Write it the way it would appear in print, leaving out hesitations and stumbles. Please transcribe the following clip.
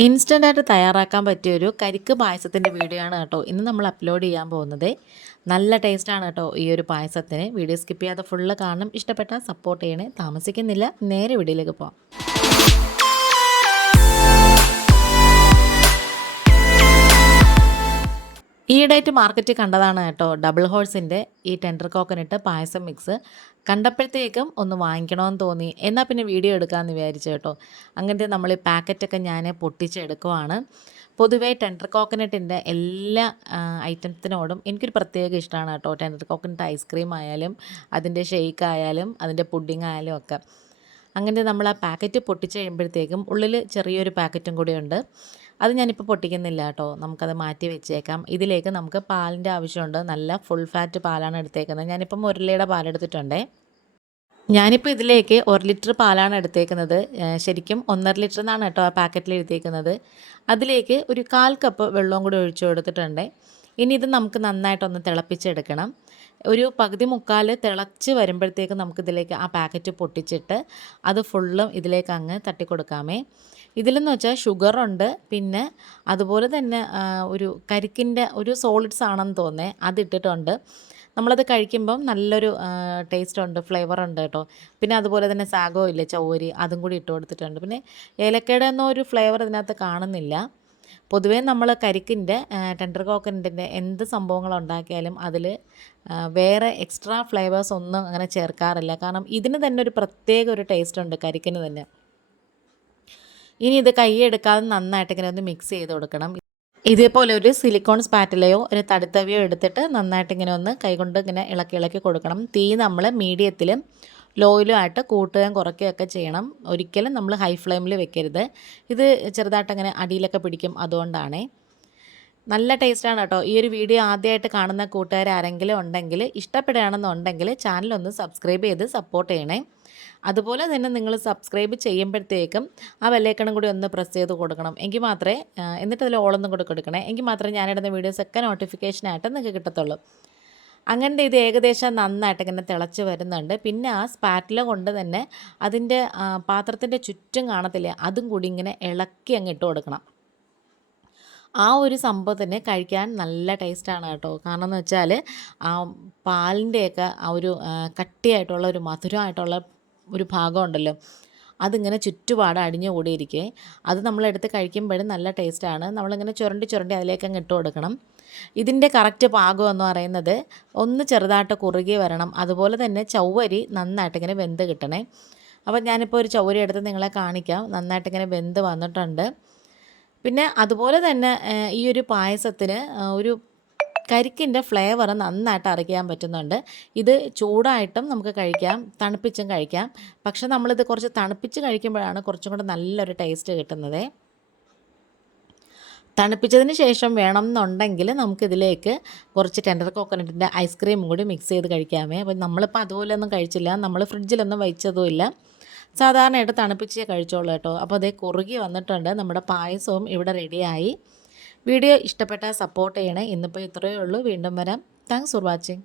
ഇൻസ്റ്റൻ്റായിട്ട് തയ്യാറാക്കാൻ പറ്റിയൊരു കരിക്ക് പായസത്തിൻ്റെ വീഡിയോ ആണ് കേട്ടോ ഇന്ന് നമ്മൾ അപ്ലോഡ് ചെയ്യാൻ പോകുന്നത്. നല്ല ടേസ്റ്റാണ് കേട്ടോ ഈ ഒരു പായസത്തിന്. വീഡിയോ സ്കിപ്പ് ചെയ്യാതെ ഫുള്ള് കാണണം. ഇഷ്ടപ്പെട്ടാൽ സപ്പോർട്ട് ചെയ്യണേ. താമസിക്കുന്നില്ല, നേരെ വീഡിയോയിലേക്ക് പോകാം. ഈയിടെയായിട്ട് മാർക്കറ്റിൽ കണ്ടതാണ് കേട്ടോ ഡബിൾ ഹോഴ്സിൻ്റെ ഈ ടെൻഡർ കോക്കനട്ട് പായസം മിക്സ്. കണ്ടപ്പോഴത്തേക്കും ഒന്ന് വാങ്ങിക്കണമെന്ന് തോന്നി. എന്നാൽ പിന്നെ വീഡിയോ എടുക്കാമെന്ന് വിചാരിച്ചു കേട്ടോ. അങ്ങനത്തെ നമ്മൾ ഈ പാക്കറ്റൊക്കെ ഞാൻ പൊട്ടിച്ചെടുക്കുവാണ്. പൊതുവേ ടെൻഡർ കോക്കനട്ടിൻ്റെ എല്ലാ ഐറ്റംസിനോടും എനിക്കൊരു പ്രത്യേക ഇഷ്ടമാണ് കേട്ടോ. ടെൻഡർ കോക്കനട്ട് ഐസ്ക്രീം ആയാലും അതിൻ്റെ ഷെയ്ക്ക് ആയാലും അതിൻ്റെ പുഡിംഗ് ആയാലും ഒക്കെ. അങ്ങനെ നമ്മൾ ആ പാക്കറ്റ് പൊട്ടിച്ച് കഴിയുമ്പോഴത്തേക്കും ഉള്ളിൽ ചെറിയൊരു പാക്കറ്റും കൂടിയുണ്ട്. അത് ഞാനിപ്പോൾ പൊട്ടിക്കുന്നില്ല കേട്ടോ, നമുക്കത് മാറ്റി വെച്ചേക്കാം. ഇതിലേക്ക് നമുക്ക് പാലിൻ്റെ ആവശ്യമുണ്ട്. നല്ല ഫുൾ ഫാറ്റ് പാലാണ് എടുത്തേക്കുന്നത്. ഞാനിപ്പം 1 ലിറ്റർ പാലെടുത്തിട്ടുണ്ടേ. ഞാനിപ്പോൾ ഇതിലേക്ക് 1 ലിറ്റർ പാലാണ് എടുത്തേക്കുന്നത്. ശരിക്കും 1.5 ലിറ്റർ എന്നാണ് കേട്ടോ ആ പാക്കറ്റിൽ എഴുതിയേക്കുന്നത്. അതിലേക്ക് ഒരു 1/4 കപ്പ് വെള്ളവും കൂടി ഒഴിച്ചു കൊടുത്തിട്ടുണ്ട്. ഇനി ഇത് നമുക്ക് നന്നായിട്ടൊന്ന് തിളപ്പിച്ചെടുക്കണം. ഒരു പകുതി മുക്കാൽ തിളച്ച് വരുമ്പോഴത്തേക്ക് നമുക്കിതിലേക്ക് ആ പാക്കറ്റ് പൊട്ടിച്ചിട്ട് അത് ഫുള്ളും ഇതിലേക്ക് അങ്ങ് തട്ടിക്കൊടുക്കാമേ. ഇതിലെന്ന് വെച്ചാൽ ഷുഗറുണ്ട്, പിന്നെ അതുപോലെ തന്നെ ഒരു കരിക്കിൻ്റെ ഒരു സോളിഡ്സ് ആണെന്ന് തോന്നേ അതിട്ടിട്ടുണ്ട്. നമ്മളത് കഴിക്കുമ്പം നല്ലൊരു ടേസ്റ്റുണ്ട്, ഫ്ലേവറുണ്ട് കേട്ടോ. പിന്നെ അതുപോലെ തന്നെ സാഗോ ഇല്ലേ, ചൗവരി, അതും കൂടി ഇട്ട് കൊടുത്തിട്ടുണ്ട്. പിന്നെ ഏലക്കയുടെ ഒന്നും ഒരു ഫ്ലേവർ ഇതിനകത്ത് കാണുന്നില്ല. പൊതുവേ നമ്മൾ കരിക്കിൻ്റെ ടെൻഡർ കോക്കനട്ടിൻ്റെ എന്ത് സംഭവങ്ങൾ ഉണ്ടാക്കിയാലും അതിൽ വേറെ എക്സ്ട്രാ ഫ്ലേവേഴ്സ് ഒന്നും അങ്ങനെ ചേർക്കാറില്ല. കാരണം ഇതിന് തന്നെ ഒരു പ്രത്യേക ഒരു ടേസ്റ്റ് ഉണ്ട് കരിക്കിന് തന്നെ. ഇനി ഇത് കൈയെടുക്കാതെ നന്നായിട്ട് ഇങ്ങനെ ഒന്ന് മിക്സ് ചെയ്ത് കൊടുക്കണം. ഇതേപോലെ ഒരു സിലിക്കോൺ സ്പാറ്റിലയോ ഒരു തടുത്തവിയോ എടുത്തിട്ട് നന്നായിട്ട് ഇങ്ങനെ ഒന്ന് കൈകൊണ്ട് ഇങ്ങനെ ഇളക്കി ഇളക്കി കൊടുക്കണം. തീ നമ്മൾ മീഡിയത്തിലും ലോയിലും ആയിട്ട് കൂട്ടുകയും കുറയ്ക്കുകയൊക്കെ ചെയ്യണം. ഒരിക്കലും നമ്മൾ ഹൈ ഫ്ലെയിമിൽ വെക്കരുത്. ഇത് ചെറുതായിട്ട് അങ്ങനെ അടിയിലൊക്കെ പിടിക്കും, അതുകൊണ്ടാണേ. നല്ല ടേസ്റ്റാണ് കേട്ടോ. ഈ ഒരു വീഡിയോ ആദ്യമായിട്ട് കാണുന്ന കൂട്ടുകാർ ആരെങ്കിലും ഉണ്ടെങ്കിൽ, ഇഷ്ടപ്പെടുകയാണെന്നുണ്ടെങ്കിൽ ചാനലൊന്ന് സബ്സ്ക്രൈബ് ചെയ്ത് സപ്പോർട്ട് ചെയ്യണേ. അതുപോലെ തന്നെ നിങ്ങൾ സബ്സ്ക്രൈബ് ചെയ്യുമ്പോഴത്തേക്കും ആ ബെല്ലൈക്കണും കൂടി ഒന്ന് പ്രസ് ചെയ്ത് കൊടുക്കണം. എങ്കിൽ മാത്രമേ എന്നിട്ട് അതിൽ ഓളൊന്നും കൂടെ കൊടുക്കണേ. എങ്കിൽ മാത്രമേ ഞാനിടുന്ന വീഡിയോസൊക്കെ നോട്ടിഫിക്കേഷനായിട്ട് നിങ്ങൾക്ക് കിട്ടത്തുള്ളൂ. അങ്ങനത്തെ ഇത് ഏകദേശം നന്നായിട്ട് ഇങ്ങനെ തിളച്ച് വരുന്നുണ്ട്. പിന്നെ ആ സ്പാറ്റില കൊണ്ട് തന്നെ അതിൻ്റെ പാത്രത്തിൻ്റെ ചുറ്റും കാണത്തില്ലേ, അതും കൂടി ഇങ്ങനെ ഇളക്കി അങ്ങ് ഇട്ട് കൊടുക്കണം. ആ ഒരു സംഭവത്തിന് കഴിക്കാൻ നല്ല ടേസ്റ്റാണ് കേട്ടോ. കാരണം എന്ന് വെച്ചാൽ ആ പാലിൻ്റെയൊക്കെ ആ ഒരു കട്ടിയായിട്ടുള്ള ഒരു മധുരമായിട്ടുള്ള ഒരു ഭാഗമുണ്ടല്ലോ, അതിങ്ങനെ ചുറ്റുപാട് അടിഞ്ഞു കൂടിയിരിക്കേ. അത് നമ്മളെടുത്ത് കഴിക്കുമ്പോഴും നല്ല ടേസ്റ്റാണ്. നമ്മളിങ്ങനെ ചുരണ്ടി ചുരണ്ടി അതിലേക്ക് അങ്ങ് ഇട്ട് കൊടുക്കണം. ഇതിൻ്റെ കറക്റ്റ് പാകം എന്ന് പറയുന്നത് ഒന്ന് ചെറുതായിട്ട് കുറുകി വരണം. അതുപോലെ തന്നെ ചൗവരി നന്നായിട്ടിങ്ങനെ വെന്ത് കിട്ടണേ. അപ്പോൾ ഞാനിപ്പോൾ ഒരു ചൗവരി എടുത്ത് നിങ്ങളെ കാണിക്കാം. നന്നായിട്ടിങ്ങനെ വെന്ത് വന്നിട്ടുണ്ട്. പിന്നെ അതുപോലെ തന്നെ ഈ ഒരു പായസത്തിന് ഒരു കരിക്കിൻ്റെ ഫ്ലേവർ നന്നായിട്ട് അറിയാൻ പറ്റുന്നുണ്ട്. ഇത് ചൂടായിട്ടും നമുക്ക് കഴിക്കാം, തണുപ്പിച്ചും കഴിക്കാം. പക്ഷെ നമ്മളിത് കുറച്ച് തണുപ്പിച്ച് കഴിക്കുമ്പോഴാണ് കുറച്ചും കൂടെ നല്ലൊരു ടേസ്റ്റ് കിട്ടുന്നത്. തണുപ്പിച്ചതിന് ശേഷം വേണം എന്നുണ്ടെങ്കിൽ നമുക്കിതിലേക്ക് കുറച്ച് ടെൻഡർ കോക്കനട്ടിൻ്റെ ഐസ്ക്രീമും കൂടി മിക്സ് ചെയ്ത് കഴിക്കാമേ. അപ്പം നമ്മളിപ്പോൾ അതുപോലെയൊന്നും കഴിച്ചില്ല, നമ്മൾ ഫ്രിഡ്ജിലൊന്നും വെച്ചതുമില്ല. സാധാരണയായിട്ട് തണുപ്പിച്ചേ കഴിച്ചോളൂ കേട്ടോ. അപ്പോൾ അതേ കുറുകി വന്നിട്ടുണ്ട്. നമ്മുടെ പായസവും ഇവിടെ റെഡിയായി. വീഡിയോ ഇഷ്ടപ്പെട്ടാൽ സപ്പോർട്ട് ചെയ്യണേ. ഇന്നിപ്പോൾ ഇത്രയേ ഉള്ളൂ. വീണ്ടും വരാം. Thanks for watching.